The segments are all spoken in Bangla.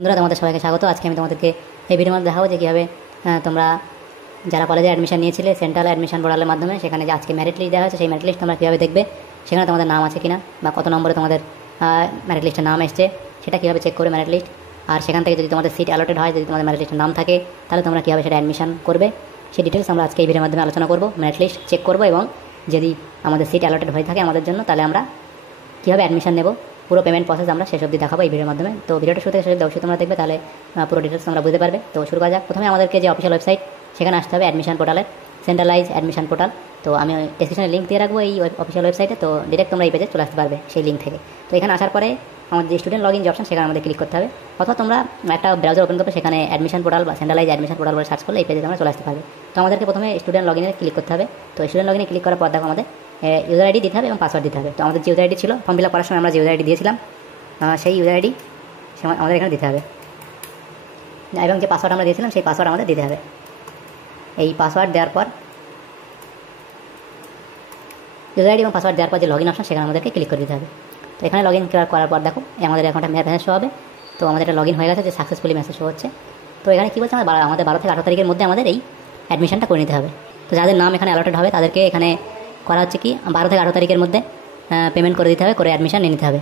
বন্ধুরা তোমাদের সবাইকে স্বাগত। আজকে আমি তোমাদেরকে এই ভিডিওর মধ্যে দেখাবো যে কীভাবে তোমরা যারা কলেজে অ্যাডমিশন নিয়েছিলে সেন্ট্রাল অ্যাডমিশন পোর্টালের মাধ্যমে সেখানে যে আজকে মেরিট লিস্ট দেওয়া হয়েছে সেই মেরিট লিস্ট তোমরা কীভাবে দেখবে, সেখানে তোমাদের নাম আছে কিনা বা কত নম্বরে তোমাদের মেরিট লিস্টের নাম এসছে সেটা কীভাবে চেক করবে মেরিট লিস্ট। আর সেখান থেকে যদি তোমাদের সিট অ্যালটেড হয়, যদি তোমাদের মেরিট লিস্টের নাম থাকে, তাহলে তোমরা কীভাবে সেটা অ্যাডমিশন করবে সেই ডিটেলস আমরা আজকে এই ভিডিওর মাধ্যমে আলোচনা করবো। মেরিট লিস্ট চেক করবো এবং যদি আমাদের সিট অ্যালটেড হয়ে থাকে আমাদের জন্য, তাহলে আমরা কীভাবে অ্যাডমিশন নেব পুরো পেমেন্ট প্রসেস আমরা শেষ অবধি দেখাবো এই ভিডিওর মাধ্যমে। তো ভিডিওটা শুরু থেকে শেষ অবশ্যই তোমরা দেখবে, তাহলে পুরো ডিটেলস তোমরা বুঝতে পারবে। তো শুরু করা যাক। প্রথমে আমাদেরকে যে অফিসিয়াল ওয়েবসাইট সেখানে আসতে হবে অ্যাডমিশন পোর্টালের, সেন্ট্রালাইজ অ্যাডমিশন পোর্টাল। তো আমি ডেসক্রিপশনে লিঙ্ক দিয়ে রাখবো এই অফিসিয়াল ওয়েবসাইটে, তো ডিরেক্ট তোমরা এই পেজে চলে আসতে পারবে সেই লিঙ্ক থেকে। তো এখানে আসার পরে আমাদের যে স্টুডেন্ট লগ ইন যে অপশন সেখানে আমাদের ক্লিক করতে হবে, অথবা তোমরা একটা ব্রাউজার ওপেন করবে, সেখানে অ্যাডমিশন পোর্টাল বা সেন্ট্রালাইজ অ্যাডমিশন পোর্টাল বলে সার্চ করলে এই পেজে তোমরা চলে আসতে পারবে। তো আমাদেরকে প্রথমে স্টুডেন্ট লগ ইনে ক্লিক করতে হবে। তো স্টুডেন্ট লগ ইনে ক্লিক করার পর দেখো আমাদের ইউজার আইডি দিতে হবে এবং পাসওয়ার্ড দিতে হবে। তো আমাদের যে ইউজার আইডি ছিল ফর্ম ফিল আপ করার সময় আমরা যে ইউজার আইডি দিয়েছিলাম সেই ইউজার আইডি আমাদের এখানে দিতে হবে, এবং যে পাসওয়ার্ড আমরা দিয়েছিলাম সেই পাসওয়ার্ড আমাদের দিতে হবে। এই পাসওয়ার্ড দেওয়ার পর ইউজার আইডি এবং পাসওয়ার্ড দেওয়ার পর যে লগ ইন অপশন সেখানে আমাদেরকে ক্লিক করে দিতে হবে। তো এখানে লগ ইন করার পর দেখো আমাদের অ্যাকাউন্টে মেসেজ শো হবে। তো আমাদের এটা লগ ইন হয়ে গেছে, যে সাকসেসফুলি মেসেজ শো হচ্ছে। তো এখানে কী বলছে, আমাদের 12 থেকে 18 তারিখের মধ্যে আমাদের এই অ্যাডমিশনটা করে নিতে হবে। তো যাদের নাম এখানে অ্যালটেড হবে তাদেরকে এখানে করা হচ্ছে কি 12 থেকে 18 তারিখের মধ্যে পেমেন্ট করে দিতে হবে, করে অ্যাডমিশন নিয়ে নিতে হবে।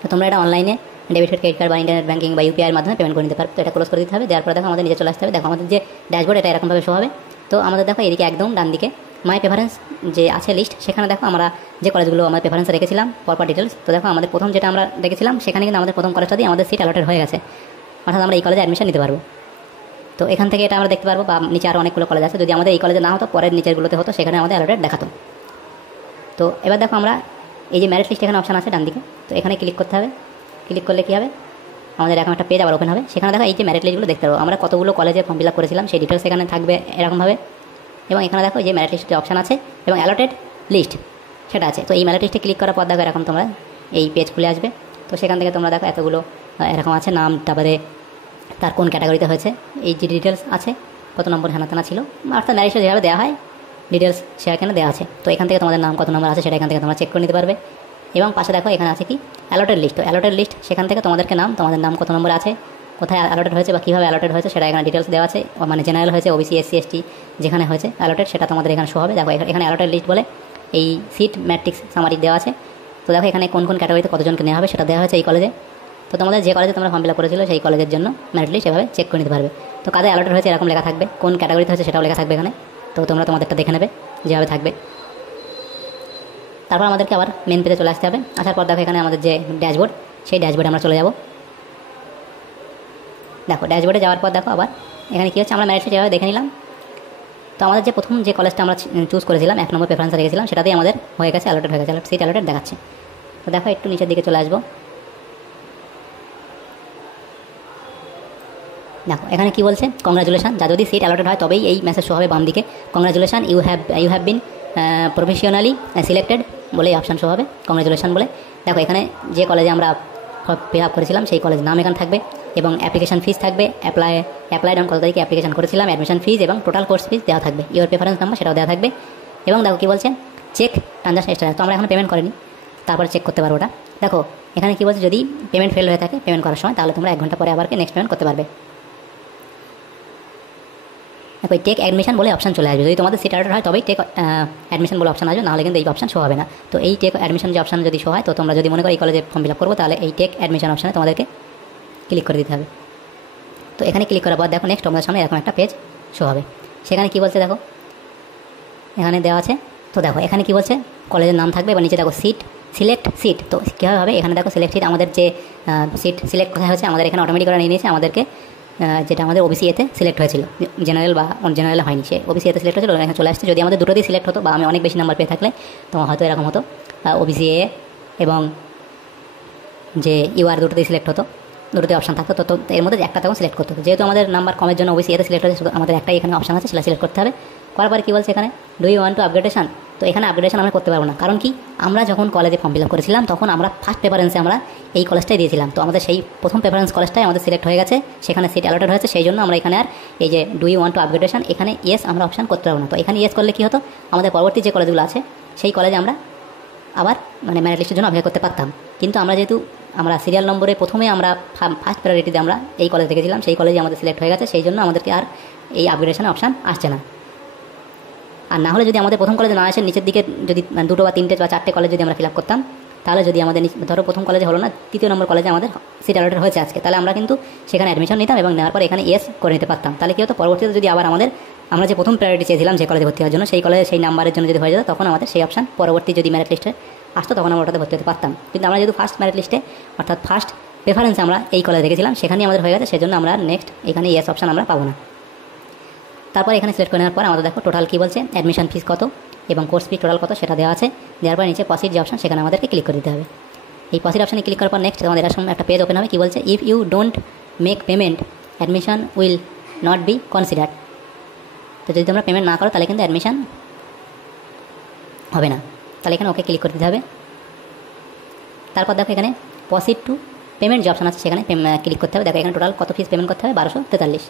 তো তোমরা এটা অনলাইনে ডেবিট কার্ড, ক্রেডিট কার্ড বা ইন্টারনেট ব্যাঙ্কিং বা ইউপিআইয়ের মাধ্যমে পেমেন্ট করে নিতে পারবে। তো এটা ক্লোজ করে দিতে হবে। দেওয়ার পর দেখো আমাদের নিচে চলে আসতে হবে। দেখো আমাদের যে ড্যাশবোর্ড এটা এরকমভাবে শো হবে। তো আমাদের দেখো এদিকে একদম ডান দিকে মাই প্রেফারেন্স যে আছে লিস্ট, সেখানে দেখো আমরা যে কলেজগুলো আমাদের প্রেফারেন্সে রেখেছিলাম পরপর ডিটেলস। তো দেখো আমাদের প্রথম যেটা আমরা রেখেছিলাম সেখানে কিন্তু আমাদের প্রথম কলেজটা দিয়ে আমাদের সিট অ্যালটেড হয়ে গেছে, অর্থাৎ আমরা এই কলেজে অ্যাডমিশন নিতে পারবো। তো এখান থেকে এটা আমরা দেখতে পারবো, বা নিচে আরও অনেকগুলো কলেজ আছে। যদি আমাদের এই কলেজে না হতো, পরের নিচেরগুলোতে হতো, সেখানে আমাদের অ্যালটেড দেখাতো। তো এবার দেখো আমরা এই যে মেরিট লিস্ট এখানে অপশন আছে ডান দিকে, তো এখানে ক্লিক করতে হবে। ক্লিক করলে কী হবে, আমাদের এখন একটা পেজ আবার ওপেন হবে। সেখানে দেখো এই যে মেরিট লিস্টগুলো দেখতে পাবো, আমরা কতগুলো কলেজে ফর্ম ফিল আপ করেছিলাম সেই ডিটেলস এখানে থাকবে এরকমভাবে। এবং এখানে দেখো যে মেরিট লিস্টের অপশন আছে এবং অ্যালটেড লিস্ট সেটা আছে। তো এই মেরিট লিস্টে ক্লিক করার পর দেখো এরকম তোমরা এই পেজ খুলে আসবে। তো সেখান থেকে তোমরা দেখো এতগুলো এরকম আছে নাম, তারপরে তার কোন ক্যাটাগরিতে হয়েছে এই যে ডিটেলস আছে, কত নম্বর হেনাতেনা ছিল, অর্থাৎ মেরিট লিস্টে যেভাবে দেওয়া হয় ডিটেলস সেখানে দেওয়া আছে। তো এখান থেকে তোমাদের নাম কত নম্বর আছে সেটা এখান থেকে তোমরা চেক করে নিতে পারবে। এবং পাশে দেখো এখানে আছে কি অ্যালটেড লিস্ট। তো অ্যালটেড লিস্ট সেখান থেকে তোমাদেরকে তোমাদের নাম কত নম্বর আছে, কোথায় অ্যালটেড হয়েছে বা কীভাবে অ্যালটেড হয়েছে সেটা এখানে ডিটেলস দেওয়া আছে। মানে জেনারেল হয়েছে, ওবিসি, এসসি, এসটি যেখানে হয়েছে অ্যালটেড সেটা তোমাদের এখানে শো হবে। দেখো এখানে অ্যালটেড লিস্ট বলে এই সিট ম্যাট্রিক্স সামারি দেওয়া আছে। তো দেখো এখানে কোন কোন ক্যাটাগরিতে কতজনকে নেওয়া হবে সেটা দেওয়া হয়েছে এই কলেজে। তো তোমাদের যে কলেজে তোমরা ফর্ম ফিল আপ করেছিলো সেই কলেজের জন্য মেরিট লিস্ট এভাবে চেক করে নিতে পারবে। তো কাদের অ্যালটেড হয়েছে এরকম লেখা থাকবে, কোন ক্যাটাগরিতে হয়েছে সেটাও লেখা থাকবে এখানে। তো তোমরা তোমাদেরটা দেখে নেবে যেভাবে থাকবে। তারপর আমাদেরকে আবার মেন পেজে চলে আসতে হবে। আসার পর দেখো এখানে আমাদের যে ড্যাশবোর্ড, সেই ড্যাশবোর্ডে আমরা চলে যাব। দেখো ড্যাশবোর্ডে যাওয়ার পর দেখো আবার এখানে কী হচ্ছে, আমরা মেরিট লিস্ট যেভাবে দেখে নিলাম। তো আমাদের যে প্রথম যে কলেজটা আমরা চুজ করেছিলাম 1 নম্বর প্রেফারেন্সে রেখেছিলাম সেটাতেই আমাদের হয়ে গেছে, অ্যালটেড হয়ে গেছে, সিট অ্যালটেড দেখাচ্ছে। তো দেখো একটু নিচের দিকে চলে আসবো। দেখো এখানে কী বলছে, কংগ্রাচুলেশন, যা যদি সিট অ্যালটেড হয় তবেই এই মেসেজ শো হবে বাম দিকে। Congratulation, you have been professionally selected বলে এই অপশান শো হবে, কংগ্রাচুলেশন বলে। দেখো এখানে যে কলেজে আমরা ফিল আপ করেছিলাম সেই কলেজ নাম এখানে থাকবে এবং অ্যাপ্লিকেশন ফিস থাকবে, অ্যাপ্লাইড অন কত তারিখে অ্যাপ্লিকেশন করেছিলাম, অ্যাডমিশন ফিস এবং টোটাল কোর্স ফিস দেওয়া থাকবে। ইওর প্রেফারেন্স নাম্বার সেটাও দেওয়া থাকবে। এবং দেখো কী বলছে, চেক ট্রানজাকশন স্ট্যাটাস। তো আমরা এখন পেমেন্ট করিনি, তারপরে চেক করতে পারবো ওটা। দেখো এখানে কী বলছে, যদি পেমেন্ট ফেল হয়ে থাকে পেমেন্ট করার সময়, তাহলে তোমরা 1 ঘন্টা পরে আবার নেক্সট পেমেন্ট করতে পারবে। দেখো টেক অ্যাডমিশন বলে অপশন চলে আসবে। যদি তোমাদের সিট অ্যালটেড হয় তবেই টেক অ্যাডমিশন বলে অপশন আসবে, নাহলে কিন্তু এই অপশন শো হবে না। তো এই টেক অ্যাডমিশন যে অপশন যদি শো হয়, তো তোমরা যদি মনে করো এই কলেজে ফর্ম ফিল আপ করবো, তাহলে এই টেক অ্যাডমিশন অপশানে তোমাদেরকে ক্লিক করে দিতে হবে। তো এখানে ক্লিক করার পর দেখো নেক্সট তোমাদের সামনে এরকম একটা পেজ শো হবে। সেখানে কী বলছে দেখো এখানে দেওয়া আছে। তো দেখো এখানে কী বলছে, কলেজের নাম থাকবে, এবার নিচে দেখো সিট, সিলেক্ট সিট। তো কীভাবে হবে, এখানে দেখো সিলেক্ট সিট, আমাদের যে সিট সিলেক্ট কোথায় হয়েছে আমাদের এখানে অটোমেটিক করে নিয়ে নিয়েছে আমাদেরকে, যেটা আমাদের ওবিসি এতে সিলেক্ট হয়েছিল, জেনারেল বা জেনারেলে হয়নি, সে ওবিসি এতে সিলেক্ট হয়েছিল, এখানে চলে আসছে। যদি আমাদের দুটোতেই সিলেক্ট হতো বা আমি অনেক বেশি নাম্বার পেয়ে থাকলে তো হয়তো এরকম হতো, ওবিসি এ এবং যে ইউআর দুটোতেই সিলেক্ট হতো, দুটোতে অপশন থাকতো। তো এর মধ্যে একটা তখন সিলেক্ট করতে হতো। যেহেতু আমাদের নাম্বার কমের জন্য ওবিসি এতে সিলেক্ট হয়েছে, আমাদের একটাই এখানে অপশন আছে, সেটা সিলেক্ট করতে হবে। করার পরে কী বলছে এখানে, do you want to upgradation. তো এখানে আপগ্রেডেশন আমরা করতে পারবো না, কারণ কি আমরা যখন কলেজে ফর্ম ফিল আপ করেছিলাম তখন আমরা ফার্স্ট প্রেফারেন্সে আমরা এই কলেজটাই দিয়েছিলাম। তো আমাদের সেই প্রথম প্রেফারেন্স কলেজটাই আমাদের সিলেক্ট হয়ে গেছে, সেখানে সিট অ্যালটেড হয়েছে, সেই জন্য আমরা এখানে আর এই যে do you want to upgradation এখানে ইয়েস আমরা অপশন করতে পারবো না। তো এখানে ইয়েস করলে কী হতো, আমাদের পরবর্তী যে কলেজগুলো আছে সেই কলেজে আমরা আবার মানে মেরিট লিস্টের জন্য অপেক্ষা করতে পারতাম। কিন্তু আমরা যেহেতু আমরা সিরিয়াল নম্বরে প্রথমে আমরা ফার্স্ট প্রায়োরিটিতে আমরা এই কলেজ দেখেছিলাম, সেই কলেজে আমাদের সিলেক্ট হয়ে গেছে, সেই জন্য আমাদেরকে আর এই আপগ্রেডেশনের অপশান আসছে না। আর না হলে যদি আমাদের প্রথম কলেজে না আসে, নিচের দিকে যদি 2 বা 3 বা 4টে কলেজ যদি আমরা ফিল আপ করতাম, তাহলে যদি আমাদের ধরো প্রথম কলেজে হলো না, 3য় নম্বর কলেজে আমাদের সিট অ্যালটেড হয়েছে আজকে, তাহলে আমরা কিন্তু সেখানে অ্যাডমিশন নিতাম এবং নেওয়ার পর এখানে ইয়েস করে নিতে পারতাম। তাহলে কী হতো, পরবর্তীতে যদি আবার আমরা যে প্রথম প্রায়োরিটি চেয়েছিলাম যে কলেজে ভর্তি হওয়ার জন্য, সেই কলেজে সেই নাম্বারের জন্য যদি হয়ে যেত, তখন আমাদের সেই অপশান পরবর্তী যদি মেরিট লিস্টে আসতো তখন আমরা ওটাতে ভর্তি হতে পারতাম। কিন্তু আমরা যেহেতু ফার্স্ট মেরিট লিস্টে অর্থাৎ ফার্স্ট প্রেফারেন্স আমরা এই কলেজে দেখেছিলাম, সেখানেই আমাদের হয়ে গেছে, সেজন্য আমরা নেক্সট এখানে ইয়েস অপশান আমরা পাবো না। তারপর এখানে সিলেক্ট করে নেওয়ার পর আমাদের দেখো টোটাল কী বলছে, অ্যাডমিশন ফিস কত এবং কোর্স ফি টোটাল কত সেটা দেওয়া আছে। দেওয়ার পর নিচে প্রসিড যে অপশান, সেখানে আমাদেরকে ক্লিক করে দিতে হবে। এই প্রসিড অপশানে ক্লিক করার পর নেক্সট আমাদের এর সঙ্গে একটা পেজ ওপেন হবে, কী বলছে, if you don't make payment admission will not be considered. তো যদি তোমরা পেমেন্ট না করো তাহলে কিন্তু অ্যাডমিশন হবে না, তাহলে এখানে ওকে ক্লিক করে দিতে হবে। তারপর দেখো এখানে প্রসিড টু পেমেন্ট যে অপশান আছে সেখানে ক্লিক করতে হবে। দেখো এখানে টোটাল কত ফিস পেমেন্ট করতে হবে, 1243।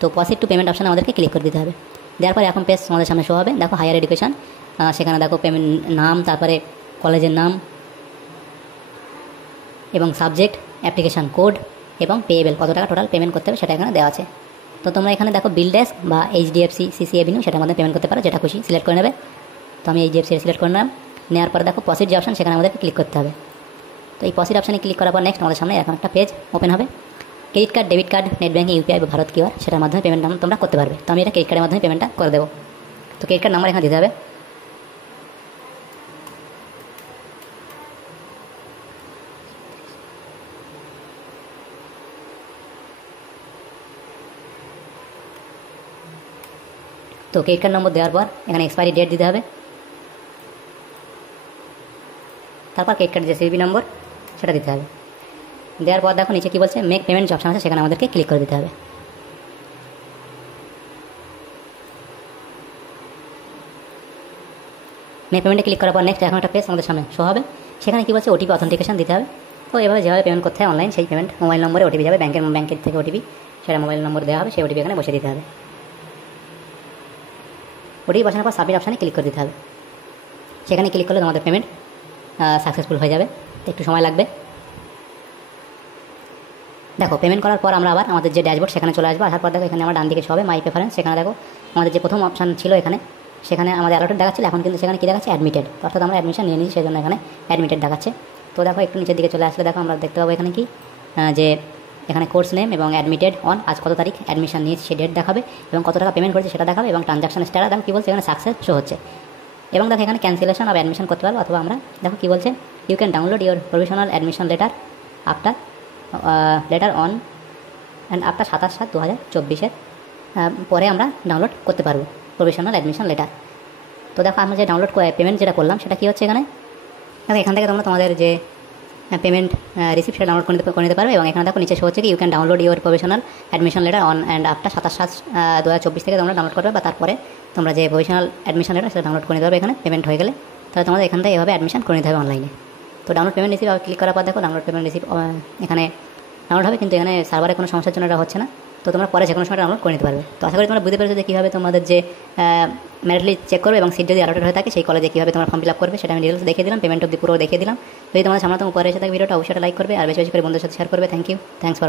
তো প্রসিড টু পেমেন্ট অপশানে আমাদেরকে ক্লিক করে দিতে হবে। দেওয়ার পরে এখন পেজ আমাদের সামনে শো হবে। দেখো হায়ার এডুকেশন, সেখানে দেখো পেমেন্ট নাম, তারপরে কলেজের নাম এবং সাবজেক্ট, অ্যাপ্লিকেশান কোড এবং পেয়েবেল কত টাকা টোটাল পেমেন্ট করতে হবে সেটা এখানে দেওয়া আছে। তো তোমরা এখানে দেখো বিল ডেস্ক বা HDFC CC অ্যাভিনিউ সেটার মধ্যে পেমেন্ট করতে পারো, যেটা খুশি সিলেক্ট করে নেবে। তো আমি HDFC সিলেক্ট করে নিলাম। নেওয়ার পরে দেখো প্রসিড যে অপশান সেখানে আমাদেরকে ক্লিক করতে হবে। তো এই প্রসিড অপশানে ক্লিক করার পর নেক্সট আমাদের সামনে এখন একটা পেজ ওপেন হবে। Credit card, debit card, net banking, UPI বা ভারত কিউআর সেটার মাধ্যমে পেমেন্ট তোমরা করতে পারবে। তো আমি এটা ক্রেডিট কার্ডের মাধ্যমে পেমেন্টটা করে দেবো। তো ক্রেডিট কার্ড নাম্বার এখানে দিতে হবে। তো ক্রেডিট কার্ড নম্বর দেওয়ার পর এখানে এক্সপায়ারি ডেট দিতে হবে। তারপর ক্রেডিট কার্ডের যে CVV নম্বর সেটা দিতে হবে। দেওয়ার পর দেখো নিচে কী বলছে, মেক পেমেন্ট যে অপশান আছে সেখানে আমাদেরকে ক্লিক করে দিতে হবে। মেক পেমেন্টে ক্লিক করার পর নেক্সট এখন একটা পেজ আমাদের সামনে শো হবে। সেখানে কী বলছে, OTP অথেন্টিকেশন দিতে হবে। তো এভাবে যেভাবে পেমেন্ট করতে হয় অনলাইন, সেই পেমেন্ট মোবাইল নম্বরে OTP যাবে, ব্যাংকের থেকে OTP, সেটা মোবাইল নম্বর দেওয়া হবে, সেই OTP এখানে বসে দিতে হবে। OTP বসানোর পর সাবমিট অপশানে ক্লিক করে দিতে হবে। সেখানে ক্লিক করলে তোমাদের পেমেন্ট সাকসেসফুল হয়ে যাবে, একটু সময় লাগবে। দেখো পেমেন্ট করার পর আমরা আবার আমাদের যে ড্যাশবোর্ড সেখানে চলে আসবো। আসার পর দেখো এখানে আমার ডান দিকে হবে মাই প্রেফারেন্স, সেখানে দেখো আমাদের যে প্রথম অপশান ছিল সেখানে আমাদের অ্যালটেড দেখাচ্ছিল, এখন কিন্তু সেখানে কী দেখাচ্ছে, অ্যাডমিটেড, অর্থাৎ আমরা অ্যাডমিশন নিয়ে নিয়েছি, সেজন্য এখানে অ্যাডমিটেড দেখাচ্ছে। তো দেখো একটু নিচের দিকে চলে আসলে দেখো আমরা দেখতে পাবো এখানে কি যে এখানে কোর্স নেম এবং অ্যাডমিটেড অন, আজ কত তারিখ অ্যাডমিশন নিয়েছি সে ডেট দেখাবে এবং কত টাকা পেমেন্ট করেছে সেটা দেখাবে এবং ট্রানজাকশন স্ট্যাটাস দেখো কী বলছে, এখানে সাকসেস শো হচ্ছে। এবং দেখো এখানে ক্যান্সেলেশন অফ অ্যাডমিশন করতে পারবো, অথবা আমরা দেখো কী বলছে, you can download your provisional admission letter after letter on and after 27/7/2024 পরে আমরা ডাউনলোড করতে পারবো প্রভিশনাল অ্যাডমিশন লেটার। তো দেখো আমরা যে ডাউনলোড পেমেন্ট যেটা করলাম সেটা কী হচ্ছে, এখানে দেখো এখান থেকে তোমরা তোমাদের যে পেমেন্ট রিসিপ্ট সেটা ডাউনলোড করে নিতে পারবে। এবং এখানে দেখো নিচে শো হচ্ছে কি, you can download your provisional admission letter on and after 27/7/2024 থেকে তোমরা ডাউনলোড করবে, বা তারপরে তোমরা যে প্রভিশনাল অ্যাডমিশন লেটার সেটা ডাউনলোড করে নিতে পারবে এখানে পেমেন্ট হয়ে গেলে। তাহলে তোমাদের এখান থেকে এভাবে অ্যাডমিশন করে নিতে হবে অনলাইনে। তো ডাউনলোড পেমেন্ট রিসিপ্ট আবার ক্লিক করার পর দেখো ডাউনলোড পেমেন্ট রিসিপ্ট এখানে ডাউনলোড হবে, কিন্তু এখানে সার্ভারে কোনো সমস্যার জন্য এটা হচ্ছে না। তো তোমরা পরে যে কোনো সময় ডাউনলোড করে নিতে পারবে। তো আশা করি তোমরা বুঝতে পেরেছো যে কীভাবে তোমাদের যে মেরিট লিস্ট চেক করবে এবং সিট যদি অ্যালটেড হয়ে থাকে সেই কলেজে কীভাবে তোমরা ফর্ম ফিল আপ করবে সেটা আমি ডিটেলস দেখিয়ে দিলাম, পেমেন্ট অবধি পুরো দেখিয়ে দিলাম। যদি তোমাদের সামনে পরে এসে থাকে ভিডিওটা অবশ্যই লাইক করবে আর বেশি বেশি করে বন্ধুদের সাথে শেয়ার করবে। Thanks for